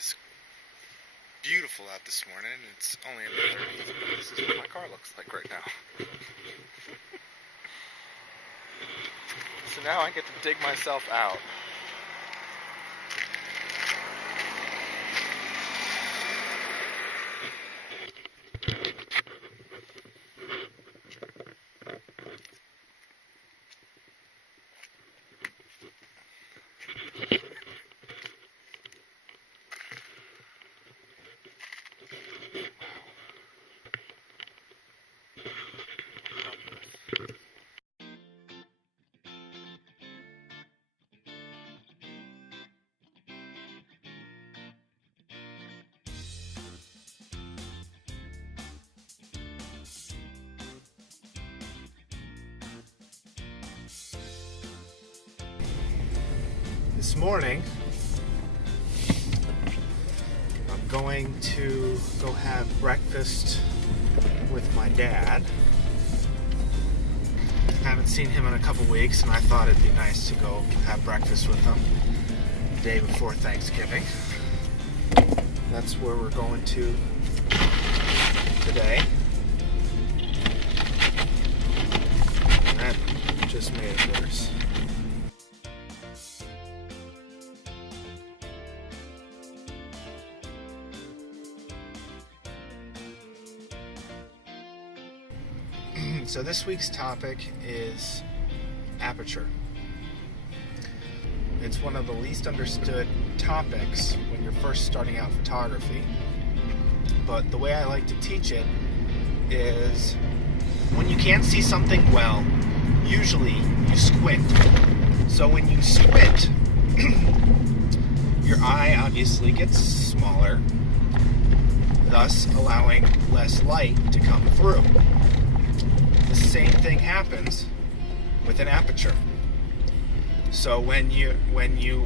is beautiful out this morning. It's only in the 30s, but this is what my car looks like right now. So now I get to dig myself out. This morning, I'm going to go have breakfast with my dad. Haven't seen him in a couple weeks, and I thought it'd be nice to go have breakfast with him the day before Thanksgiving. That's where we're going to today. That just made it worse. So this week's topic is aperture. It's one of the least understood topics when you're first starting out photography. But the way I like to teach it is when you can't see something well, usually you squint. So when you squint, your eye obviously gets smaller, thus allowing less light to come through. The same thing happens with an aperture. So when you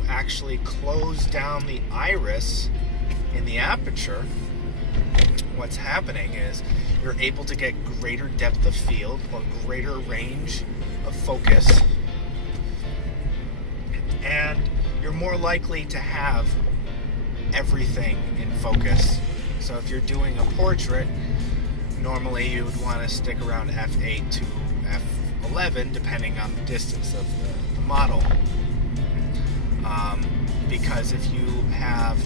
actually close down the iris in the aperture, what's happening is you're able to get greater depth of field or greater range of focus, and you're more likely to have everything in focus. So if you're doing a portrait, normally you would want to stick around f8 to f11 depending on the distance of the model. Because if you have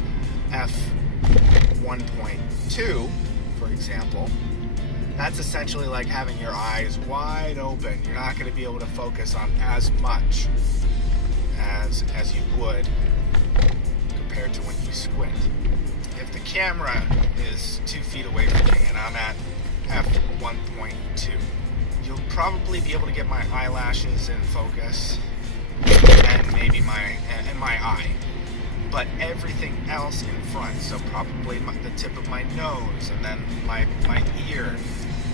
f1.2, for example, that's essentially like having your eyes wide open. You're not going to be able to focus on as much as you would compared to when you squint. If the camera is 2 feet away from me and I'm at f1.2, you'll probably be able to get my eyelashes in focus and maybe my eye, but everything else in front, so probably the tip of my nose and then my ear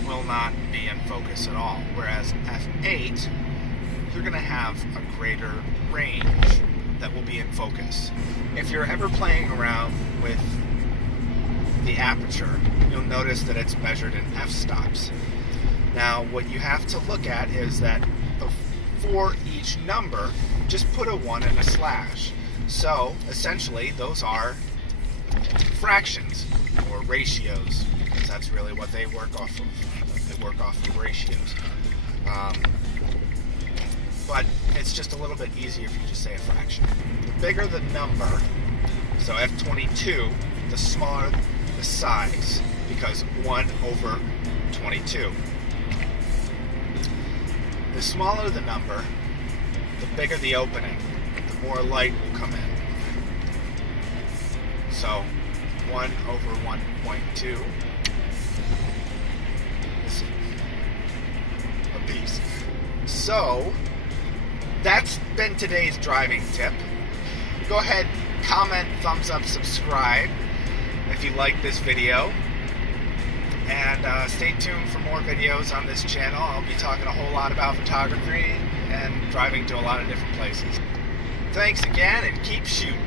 will not be in focus at all. Whereas f8, you're going to have a greater range that will be in focus. If you're ever playing around with the aperture, you'll notice that it's measured in f-stops. Now, what you have to look at is that for each number, just put a 1 and a slash. So, essentially, those are fractions, or ratios, because that's really what they work off of. They work off of ratios. But it's just a little bit easier if you just say a fraction. The bigger the number, so f22, the smaller the size, because 1 over 22. The smaller the number, the bigger the opening, the more light will come in. So 1 over 1.2 is a piece. So that's been today's driving tip. Go ahead, comment, thumbs up, subscribe if you like this video, and stay tuned for more videos on this channel. I'll be talking a whole lot about photography and driving to a lot of different places. Thanks again, and keep shooting.